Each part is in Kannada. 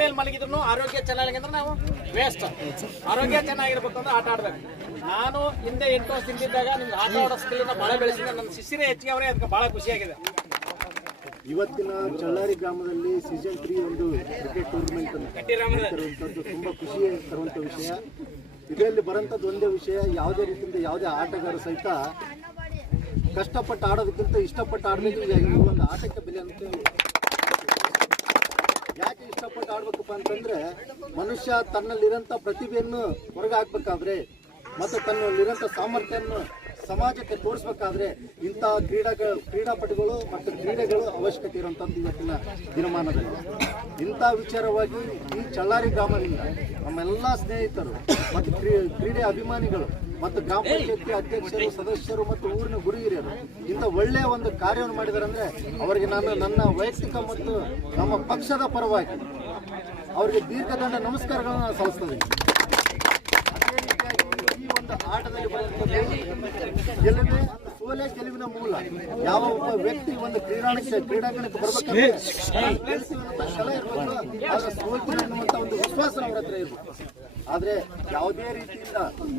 ಮೇಲೆ ಮಲಗಿದ್ರು ಆರೋಗ್ಯ ಚೆನ್ನಾಗಿದ್ರೆ ನಾವು ವೇಸ್ಟ್. ಆರೋಗ್ಯ ಚೆನ್ನಾಗಿರ್ಬೇಕು ಅಂದ್ರೆ ಆಟ ಆಡ್ಬೇಕು. ನಾನು ಹಿಂದೆ 8 ವರ್ಷ ಹಿಂದಿದ್ದಾಗ ನಿಮ್ಗೆ ಆಟ ಆಡೋ ಸ್ಕಿಲ್ನ ಭಾಳ ಬೆಳೆಸಿದ್ರೆ ನನ್ನ ಶಿಷ್ಯನೇ ಹೆಚ್ಚಿಗೆ ಅವರೇ ಅದಕ್ಕೆ ಭಾಳ ಖುಷಿಯಾಗಿದೆ. ಇವತ್ತಿನ ಚಳ್ಳಾರಿ ಗ್ರಾಮದಲ್ಲಿ ಸೀಸನ್ 3 ಒಂದು ಕ್ರಿಕೆಟ್ ಟೂರ್ನಮೆಂಟ್ ತರುವಂಥದ್ದು ತುಂಬ ಖುಷಿ ತರುವಂಥ ವಿಷಯ. ಇದರಲ್ಲಿ ಬರೋಂಥದ್ದು ಒಂದೇ ವಿಷಯ, ಯಾವುದೇ ರೀತಿಯಿಂದ ಯಾವುದೇ ಆಟಗಾರ ಸಹಿತ ಕಷ್ಟಪಟ್ಟು ಆಡೋದಕ್ಕಿಂತ ಇಷ್ಟಪಟ್ಟು ಆಡಬೇಕು. ಈ ಒಂದು ಆಟಕ್ಕೆ ಬೆಲೆ ಅಂತ ಯಾಕೆ ಇಷ್ಟಪಟ್ಟು ಆಡ್ಬೇಕಪ್ಪ ಅಂತಂದ್ರೆ, ಮನುಷ್ಯ ತನ್ನಲ್ಲಿರೋಂಥ ಪ್ರತಿಭೆಯನ್ನು ಹೊರಗೆ ಹಾಕ್ಬೇಕಾದ್ರೆ ಮತ್ತು ತನ್ನಲ್ಲಿರೋಂಥ ಸಾಮರ್ಥ್ಯವನ್ನು ಸಮಾಜಕ್ಕೆ ತೋರಿಸ್ಬೇಕಾದ್ರೆ ಇಂಥ ಕ್ರೀಡಾಪಟುಗಳು ಮತ್ತು ಕ್ರೀಡೆಗಳು ಅವಶ್ಯಕತೆ ಇರುವಂಥದ್ದು ಇವತ್ತಿನ ದಿನಮಾನದಲ್ಲಿ. ಇಂಥ ವಿಚಾರವಾಗಿ ಈ ಚಳ್ಳಾರಿ ಗ್ರಾಮದಿಂದ ನಮ್ಮೆಲ್ಲ ಸ್ನೇಹಿತರು ಮತ್ತು ಕ್ರೀಡೆ ಅಭಿಮಾನಿಗಳು ಮತ್ತು ಗ್ರಾಮ ಪಂಚಾಯತಿ ಅಧ್ಯಕ್ಷರು, ಸದಸ್ಯರು ಮತ್ತು ಊರಿನ ಗುರು ಹಿರಿಯರು ಇಂಥ ಒಳ್ಳೆಯ ಒಂದು ಕಾರ್ಯವನ್ನು ಮಾಡಿದ್ದಾರೆ ಅಂದರೆ ಅವರಿಗೆ ನಾನು ನನ್ನ ವೈಯಕ್ತಿಕ ಮತ್ತು ನಮ್ಮ ಪಕ್ಷದ ಪರವಾಗಿ ಅವರಿಗೆ ದೀರ್ಘದಂಡ ನಮಸ್ಕಾರಗಳನ್ನು ನಾನು ಸಲ್ಲಿಸ್ತೀನಿ. ಅದೇ ರೀತಿಯಾಗಿ ಈ ಒಂದು ಆಟದಲ್ಲಿ ಬರುವಂಥದ್ದು ಗೆಲುವೆ ಸೋಲೆ ಗೆಲುವಿನ ಮೂಲ. ಯಾವ ಒಬ್ಬ ವ್ಯಕ್ತಿ ಒಂದು ಕ್ರೀಡಾಂಗಣಕ್ಕೆ ಬರ್ಬೇಕಾದ್ರೆ ಛಲ ಇರಬೇಕು, ಆದ್ರೆ ಸೋಲ್ತೀನಿ ಅನ್ನುವಂಥ ಒಂದು ವಿಶ್ವಾಸ ಅವ್ರ ಹತ್ರ ಇರಬೇಕು. ಆದ್ರೆ ಯಾವುದೇ ರೀತಿಯಿಂದ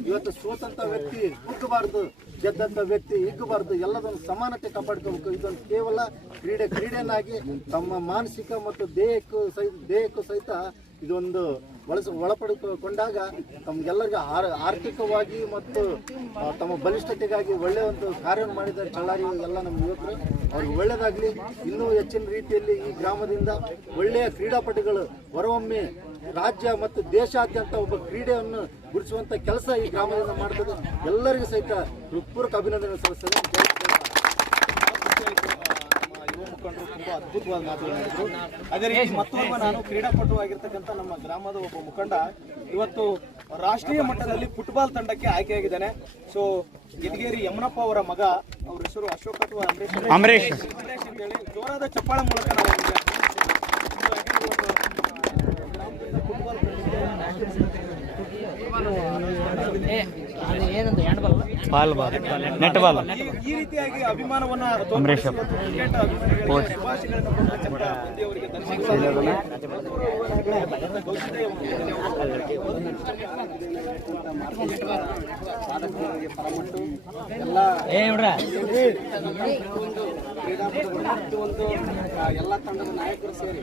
ಇವತ್ತು ಸೋತಂತ ವ್ಯಕ್ತಿ ಕುಗ್ಗಬಾರ್ದು, ಗೆದ್ದಂತ ವ್ಯಕ್ತಿ ಹಿಗ್ಗಬಾರ್ದು, ಎಲ್ಲದೊಂದು ಸಮಾನತೆ ಕಾಪಾಡ್ಕೋಬೇಕು. ಇದೊಂದು ಕೇವಲ ಕ್ರೀಡೆಯನ್ನಾಗಿ ತಮ್ಮ ಮಾನಸಿಕ ಮತ್ತು ದೇಹಕ್ಕೂ ಸಹಿತ ಇದೊಂದು ಒಳಪಡಿಕೊಂಡಾಗ ತಮ್ಗೆಲ್ಲರಿಗೂ ಆರ್ಥಿಕವಾಗಿ ಮತ್ತು ತಮ್ಮ ಬಲಿಷ್ಠತೆಗಾಗಿ ಒಳ್ಳೆಯ ಒಂದು ಕಾರ್ಯವನ್ನು ಮಾಡಿದ್ದಾರೆ ಚಳ್ಳಾರಿ ಎಲ್ಲ ನಮ್ಮ ಯುವಕರು. ಅವ್ರಿಗೆ ಒಳ್ಳೆಯದಾಗಲಿ. ಇನ್ನೂ ಹೆಚ್ಚಿನ ರೀತಿಯಲ್ಲಿ ಈ ಗ್ರಾಮದಿಂದ ಒಳ್ಳೆಯ ಕ್ರೀಡಾಪಟುಗಳು ಹೊರಹೊಮ್ಮೆ ರಾಜ್ಯ ಮತ್ತು ದೇಶಾದ್ಯಂತ ಒಬ್ಬ ಕ್ರೀಡೆಯನ್ನು ಗುರುತಿಸುವಂಥ ಕೆಲಸ ಈ ಗ್ರಾಮದಿಂದ ಮಾಡ್ತದೆ. ಎಲ್ಲರಿಗೂ ಸಹಿತ ಹೃತ್ಪೂರ್ವಕ ಅಭಿನಂದನೆ ಸಲ್ಲಿಸ್ತೇನೆ. ಯುವ ಮುಖಂಡರು ತುಂಬ ಅದ್ಭುತವಾದ ಮಾತುಗಳಿದ್ರು. ಅದೇ ರೀತಿ ಮತ್ತೊಬ್ಬ ನಾನು ಕ್ರೀಡಾಪಟು ಆಗಿರ್ತಕ್ಕಂಥ ನಮ್ಮ ಗ್ರಾಮದ ಒಬ್ಬ ಮುಖಂಡ ಇವತ್ತು ರಾಷ್ಟ್ರೀಯ ಮಟ್ಟದಲ್ಲಿ ಫುಟ್ಬಾಲ್ ತಂಡಕ್ಕೆ ಆಯ್ಕೆಯಾಗಿದ್ದಾನೆ. ಸೊ ಯದಗೇರಿ ಯಮನಪ್ಪ ಅವರ ಮಗ, ಅವ್ರ ಹೆಸರು ಅಶೋಕ್ ಅಥವಾ ಅಂಬರೀಶ್ ಅಂತ ಹೇಳಿ ಜೋರಾದ ಚಪ್ಪಾಳ ಮೂಲಕ ನಾವು ಈ ರೀತಿಯಾಗಿ ಅಭಿಮಾನವನ್ನ ಎಲ್ಲ ತಂಡದ ನಾಯಕರು ಸೇರಿ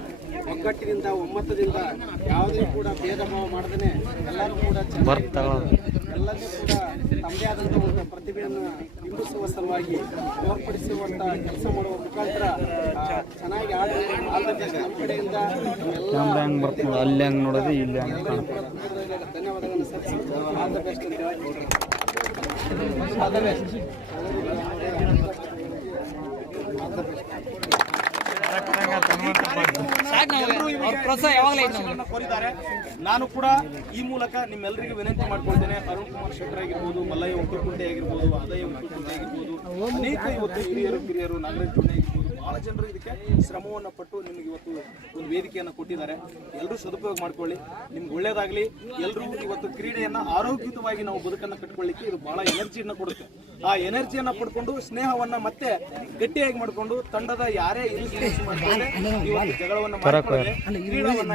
ಒಗ್ಗಟ್ಟಿನಿಂದ ಒಮ್ಮತದಿಂದ ಯಾವುದೇ ಕೂಡ ಭೇದ ಭಾವ ಮಾಡದೇ ಎಲ್ಲರೂ ಕೂಡ ಎಲ್ಲರೂ ಕೂಡ ತಮ್ಮದೇ ಆದಂಥ ಒಂದು ಪ್ರತಿಭೆಯನ್ನು ಬಿಂಬಿಸುವ ಸಲುವಾಗಿ ತೋರ್ಪಡಿಸುವಂತ ಕೆಲಸ ಮಾಡುವ ಮುಖಾಂತರ ಚೆನ್ನಾಗಿ ನಮ್ಮ ಕಡೆಯಿಂದ ಧನ್ಯವಾದಗಳನ್ನು ಸಲ್ಲಿಸಿ ಆಲ್ ದ ಬೆಸ್ಟ್ ಅಂತ ಕೋರಿದ್ದಾರೆ. ನಾನು ಕೂಡ ಈ ಮೂಲಕ ನಿಮ್ಮೆಲ್ಲರಿಗೂ ವಿನಂತಿ ಮಾಡ್ಕೊಳ್ತೇನೆ. ಅರುಣ್ ಕುಮಾರ್ ಶೆಟ್ಟರ್ ಆಗಿರ್ಬೋದು, ಮಲ್ಲಯ್ಯ ಒಕ್ಕಲಕುಂಟೆ ಆಗಿರ್ಬೋದು, ಆದಾಯ ಒಕ್ಕಲಕುಂಟೆ ಆಗಿರ್ಬೋದು, ಅನೇಕ ಇವತ್ತು ಹಿರಿಯರು ನಾಗರಾಜ್ ಟೊಣ್ಣೆ ಆಗಿರ್ಬೋದು, ಬಹಳ ಜನರು ಇದಕ್ಕೆ ಶ್ರಮವನ್ನು ಪಟ್ಟು ನಿಮ್ಗೆ ಇವತ್ತು ಒಂದು ವೇದಿಕೆಯನ್ನು ಕೊಟ್ಟಿದ್ದಾರೆ. ಎಲ್ಲರೂ ಸದುಪಯೋಗ ಮಾಡ್ಕೊಳ್ಳಿ, ನಿಮ್ಗೆ ಒಳ್ಳೇದಾಗಲಿ. ಎಲ್ಲರೂ ಇವತ್ತು ಕ್ರೀಡೆಯನ್ನು ಆರೋಗ್ಯಯುತವಾಗಿ ನಾವು ಬದುಕನ್ನು ಕಟ್ಕೊಳ್ಳಿಕ್ಕೆ ಇದು ಬಹಳ ಎನರ್ಜಿಯನ್ನು ಕೊಡುತ್ತೆ. ಆ ಎನರ್ಜಿಯನ್ನು ಪಡ್ಕೊಂಡು ಸ್ನೇಹವನ್ನ ಮತ್ತೆ ಗಟ್ಟಿಯಾಗಿ ಮಾಡಿಕೊಂಡು ತಂಡದ ಯಾರೇ ಇವತ್ತು ಜಗಳವನ್ನ ಮಾಡ್ಕೊಳ್ಳದೆ ಕ್ರೀಡಾವನ್ನ